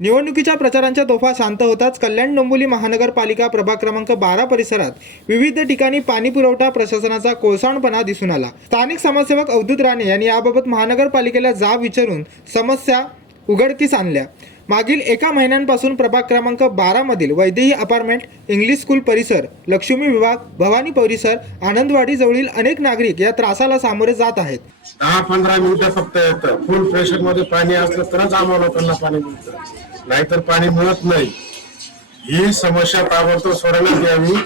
निवडणुकीच्या प्रचारांच्या तोफा शांत होताच कल्याण डोंबिवली महानगरपालिका प्रभाग क्रमांक बारा परिसरात विविध ठिकाणी पाणी पुरवठा प्रशासनाचा कोळसाणपणा दिसून आला. स्थानिक समाजसेवक अवधूत राणे यांनी याबाबत महानगरपालिकेला जाब विचारून समस्या उघडकीस आणल्या. मागील एका महिन्यांपासून प्रभाग क्रमांक बारामधील वैदेही अपार्टमेंट इंग्लिश स्कूल परिसर लक्ष्मी विभाग भवानी परिसर आनंदवाडी जवळील अनेक नागरिक या त्रासाला सामोरे जात आहेत. दहा पंधरा मिनिटं फक्त येतं. फुल प्रेशरमध्ये पाणी असलं तरच आम्हाला लोकांना पाणी मिळतं. नाहीतर पाणी मिळत नाही. ही समस्या ताबडतोब सोडवण्यात यावी.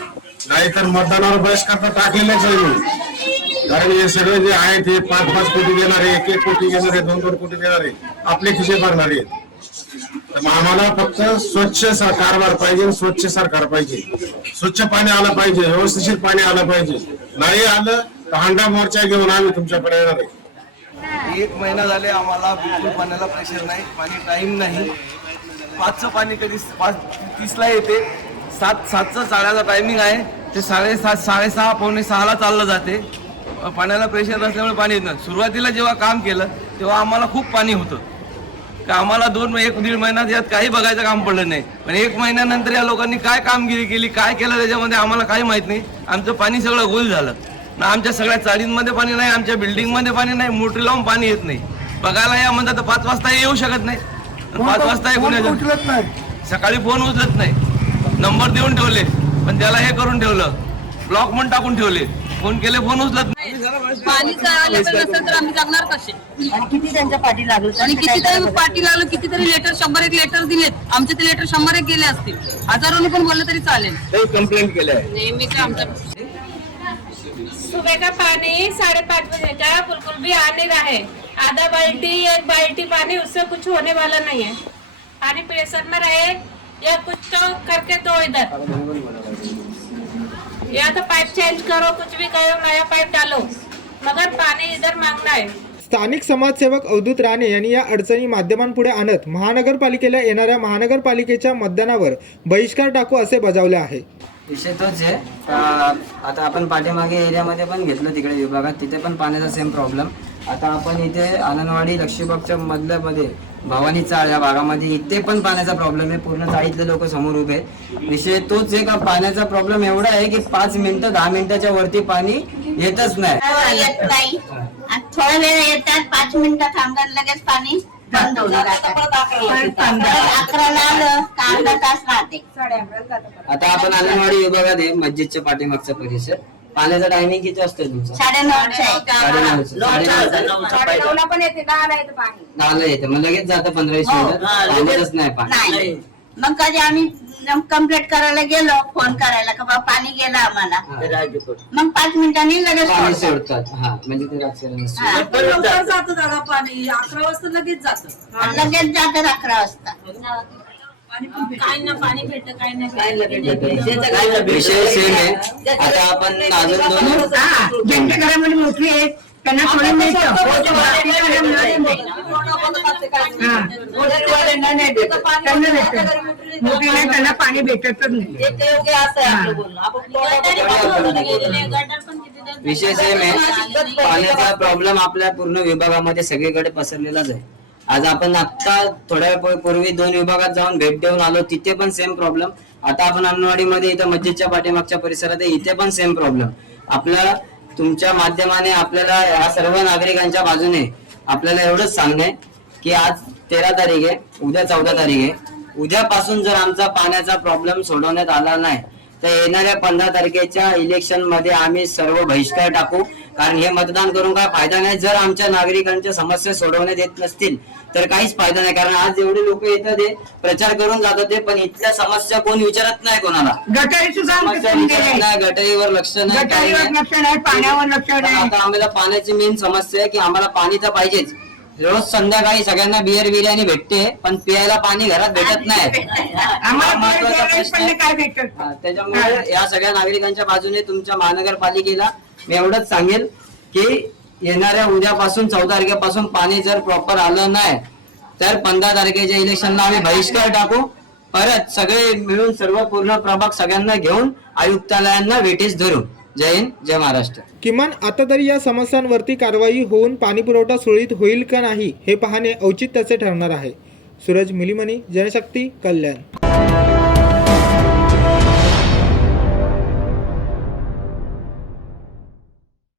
नाहीतर मतदानावर बहिष्कार तर टाकलेलाच आहे कारण हे सगळे जे आहेत हे पाच पाच कोटी देणारे एक एक कोटी घेणारे दोन दोन कोटी देणारे आपले खिसे भरणारे आहेत. आम्हाला फक्त स्वच्छ कारभार पाहिजे स्वच्छ सरकार पाहिजे. स्वच्छ पाणी आलं पाहिजे व्यवस्थिशीर पाणी आलं पाहिजे. नाही आलं तर हांडा मोर्चा घेऊन आम्ही तुमच्याकडे येणार आहे. एक महिना झाले आम्हाला बिलकुल पाण्याला प्रेशर नाही पाणी टाईम नाही. पाचचं पाणी कधी पाच तीसला येते. सात सातचं साड्याचा टायमिंग आहे. ते साडेसात साडेसहा पावणे सहाला चाललं जाते. पाण्याला प्रेशर नसल्यामुळे पाणी येत नाही. सुरुवातीला जेव्हा काम केलं तेव्हा आम्हाला खूप पाणी होतं. का आम्हाला दोन एक दीड महिन्यात यात काही बघायचं काम पडलं नाही. पण एक महिन्यानंतर या लोकांनी काय कामगिरी केली काय केलं त्याच्यामध्ये आम्हाला काही माहीत नाही. आमचं पाणी सगळं गोल झालं. ना आमच्या सगळ्या चाळींमध्ये पाणी नाही आमच्या बिल्डिंगमध्ये पाणी नाही मोटरी लावून पाणी येत नाही. बघायला या म्हणतात पाच वाजता येऊ शकत नाही. पाच वाजता ऐकून येतं. सकाळी फोन उचलत नाही. नंबर देऊन ठेवले पण त्याला हे करून ठेवलं. ब्लॉक म्हणून टाकून ठेवले. फोन केले फोन उचलत नाही. पाणी नसेल तर आम्ही जगणार कसे? आणि किती त्यांच्या पाठी लागलं? आणि कितीतरी पाठी लागलं कितीतरी लेटर शंभर एक लेटर दिलेत. आमचे ते लेटर शंभर एक गेले असतील. हजारोनी पण बोललं तरी चालेल. कंप्लेंट केलं नेहमीचे आमच्या सुबह का पानी साढ़े पाँच बजे का बिल्कुल भी आ नहीं रहा है आधा बाल्टी एक बाल्टी पानी उससे कुछ होने वाला नहीं है पानी प्रेशर में रहे या कुछ तो करके दो इधर. या तो पाइप चेंज करो कुछ भी करो नया पाइप डालो। मगर पानी इधर मांगना है। स्थानिक समाजसेवक अवधूत राणे यांनी या अडचणी माध्यमांपुढे आणत महानगरपालिकेला येणाऱ्या महानगरपालिकेच्या मतदानावर बहिष्कार टाकू असे बजावले आहे. विषय तोच आहे. आता आपण पाठीमागे एरियामध्ये पण घेतलं तिकडे विभागात. तिथे पण पाण्याचा सेम प्रॉब्लेम आता आपण इथे आनंदवाडी लक्ष्मीबागच्या मधल्यामध्ये भवानी चाळ या भागामध्ये इथे पण पाण्याचा प्रॉब्लेम आहे. पूर्ण चाळीतले लोक समोर उभे आहेत. विषय तोच आहे का पाण्याचा प्रॉब्लेम एवढा आहे की पाच मिनिटं दहा मिनिटाच्या वरती पाणी येतच नाही. येत नाही आणि थोडा वेळ येतात पाच मिनिटं थांबतात लगेच पाणी बंद होऊन जातं. परत अकराला आलं का अर्धा तास राहते. आता आपण आनंदवाडी विभागात आहे मस्जिदच्या पाठीमागचा परिसर. पाण्याचा टायमिंग किती असतो तुमचा. पण येते दहाला येते पाणी. दहाला येतं. मग लगेच जातं पंधरा वीस पाण्यातच नाही पाणी. नाही. मग कधी आम्ही कंप्लीट करायला गेलो फोन करायला का बाबा पाणी गेलं आम्हाला. मग पाच मिनिटांनी लगेच पाणी सोडतात. सोडतात. हा म्हणजे ते राजकारण असतं. हा. जातं. दादा पाणी. अकरा वाजता लगेच जातं. लगेच जातात अकरा वाजता. काय ना पाणी भेटत काय ना काय विषय सेम आहे. आता आपण अजून दोन ज्यांच्या घरामध्ये मोठी आहे त्यांना थोडी त्यांना पाणी भेटतच नाही. विषय सेम आहे. पाण्याचा प्रॉब्लेम आपल्या पूर्ण विभागामध्ये सगळीकडे पसरलेलाच आहे. आज आपण आता थोड्या वेळ पूर्वी दोन विभागात जाऊन भेट देऊन आलो तिथे पण सेम प्रॉब्लेम आता आपण अंगणवाडीमध्ये इथं मस्जिदच्या पाठीमागच्या परिसरात आहे, इथे पण सेम प्रॉब्लेम आपल्याला तुमच्या माध्यमाने आपल्याला या सर्व नागरिकांच्या बाजूने आपल्याला एवढंच सांगणे की आज तेरा तारीख आहे उद्या चौदा तारीख आहे. उद्यापासून जर आमचा पाण्याचा प्रॉब्लेम सोडवण्यात आला नाही तर येणाऱ्या पंधरा तारखेच्या इलेक्शनमध्ये आम्ही सर्व बहिष्कार टाकू. कारण हे मतदान करून काय फायदा नाही. जर आमच्या नागरिकांच्या समस्या सोडवण्यात येत नसतील तर काहीच फायदा नाही. कारण आज एवढे लोक येतात ते प्रचार करून जातात ते पण इथल्या समस्या कोण विचारत नाही कोणाला. गटारी सुद्धा समस्या विचारत नाही गटरीवर लक्ष नाही गटारीवर नाही. लक्ष नाही पाण्यावर लक्ष पण नाही. आता आम्हाला पाण्याची मेन समस्या आहे की आम्हाला पाणी तर पाहिजेच. रोज संध्याकाळी सगळ्यांना बियर बिर्याणी भेटते पण पियायला पाणी घरात भेटत नाही. आम्हाला महत्त्वाचा बियर प्रश्न पण आहे. काय भेटत. हा, त्याच्यामुळे या सगळ्या नागरिकांच्या बाजूने तुमच्या महानगरपालिकेला मी एवढंच सांगेल की येणाऱ्या उद्यापासून चौदा तारखेपासून पाणी जर प्रॉपर आलं नाही तर पंधरा तारखेच्या इलेक्शनला आम्ही बहिष्कार टाकू. परत सगळे मिळून सर्व पूर्ण प्रभाग सगळ्यांना घेऊन आयुक्तालयांना वेटीस धरू जय हिंद जय महाराष्ट्र. किमान आता तरी या समस्यांवरती कारवाई होऊन पाणी पुरवठा सुरळीत होईल का नाही हे पाहणे औचित्याचे ठरणार आहे. सूरज मिलिमनी जनशक्ती कल्याण.